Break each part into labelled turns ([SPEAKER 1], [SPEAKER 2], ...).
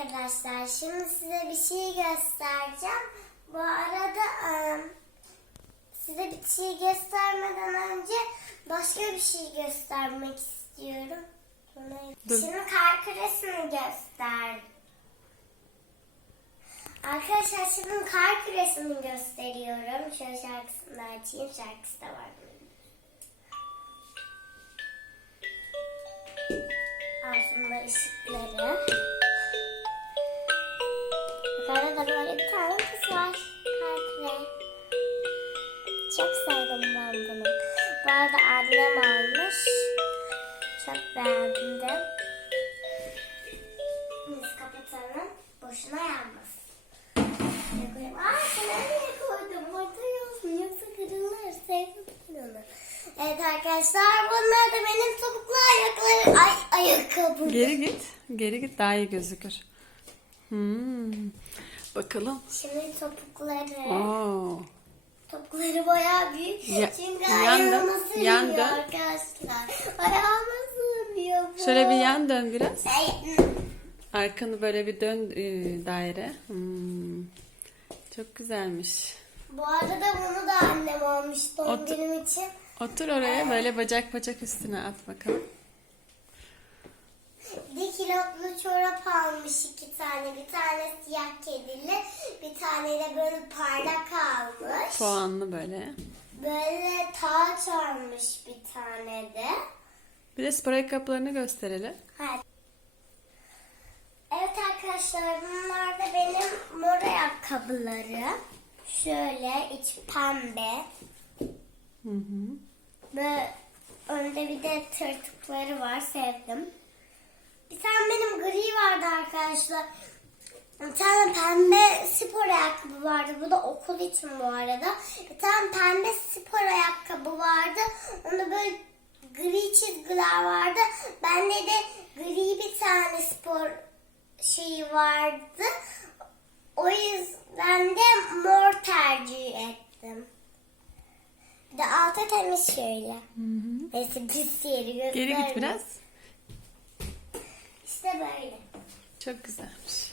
[SPEAKER 1] arkadaşlar. Şimdi size bir şey göstereceğim. Bu arada e, size bir şey göstermeden önce başka bir şey göstermek istiyorum. Şimdi kar küresini göster. Arkadaşlar şimdi kar küresini gösteriyorum. Şöyle şarkısını da açayım. Şarkısı da var. Aslında ışıkları. Yukarıda da böyle bir tane kız var. Kalple. Çok sevdim ben bunu. Bu arada annem almış. Çok beğendim de. Biz kapatalım. Boşuna yanmasın. Aa sen nereye koydum? Orada olsun. Yoksa kırılır. Sevdim ben onu. Evet arkadaşlar bunlar da benim topuklu ayakları. Ay ayakkabım.
[SPEAKER 2] Geri git. Geri git daha iyi gözükür. Hmm. Bakalım.
[SPEAKER 1] Şimdi topukları.
[SPEAKER 2] Oo.
[SPEAKER 1] Topukları bayağı büyük.
[SPEAKER 2] Ya-
[SPEAKER 1] Çünkü
[SPEAKER 2] yan
[SPEAKER 1] ayağıma
[SPEAKER 2] dön,
[SPEAKER 1] sığmıyor
[SPEAKER 2] yan dön.
[SPEAKER 1] arkadaşlar. Ayağıma sığmıyor bu.
[SPEAKER 2] Şöyle bir yan dön biraz.
[SPEAKER 1] Ay,
[SPEAKER 2] Arkanı böyle bir dön e, daire. Hmm. Çok güzelmiş.
[SPEAKER 1] Bu arada bunu da annem almış doğum
[SPEAKER 2] Otur.
[SPEAKER 1] için.
[SPEAKER 2] Otur oraya böyle bacak bacak üstüne at bakalım.
[SPEAKER 1] Kilotlu çorap almış iki tane. Bir tane siyah kedili. Bir tane de böyle parlak almış.
[SPEAKER 2] Puanlı böyle.
[SPEAKER 1] Böyle taç almış bir tane de.
[SPEAKER 2] Bir de spor ayakkabılarını gösterelim.
[SPEAKER 1] Evet. Evet arkadaşlar bunlar da benim mor ayakkabıları. Şöyle iç pembe.
[SPEAKER 2] Hı hı.
[SPEAKER 1] Ve önde bir de tırtıkları var sevdim. Bir tane benim gri vardı arkadaşlar. Bir tane pembe spor ayakkabı vardı. Bu da okul için bu arada. Bir tane pembe spor ayakkabı vardı. Onda böyle gri çizgiler vardı. Bende de gri bir tane spor şeyi vardı. O yüzden de mor tercih ettim. Bir de alta temiz şöyle. Neyse pis yeri göstereyim.
[SPEAKER 2] Geri git biraz.
[SPEAKER 1] İşte böyle.
[SPEAKER 2] Çok güzelmiş.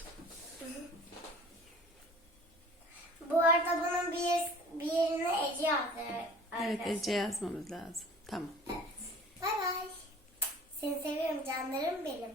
[SPEAKER 1] Bu arada bunun bir, bir yerine Ece yazdı.
[SPEAKER 2] Evet. Ece yazmamız lazım. Tamam.
[SPEAKER 1] Evet. Bay bay. Seni seviyorum canlarım benim.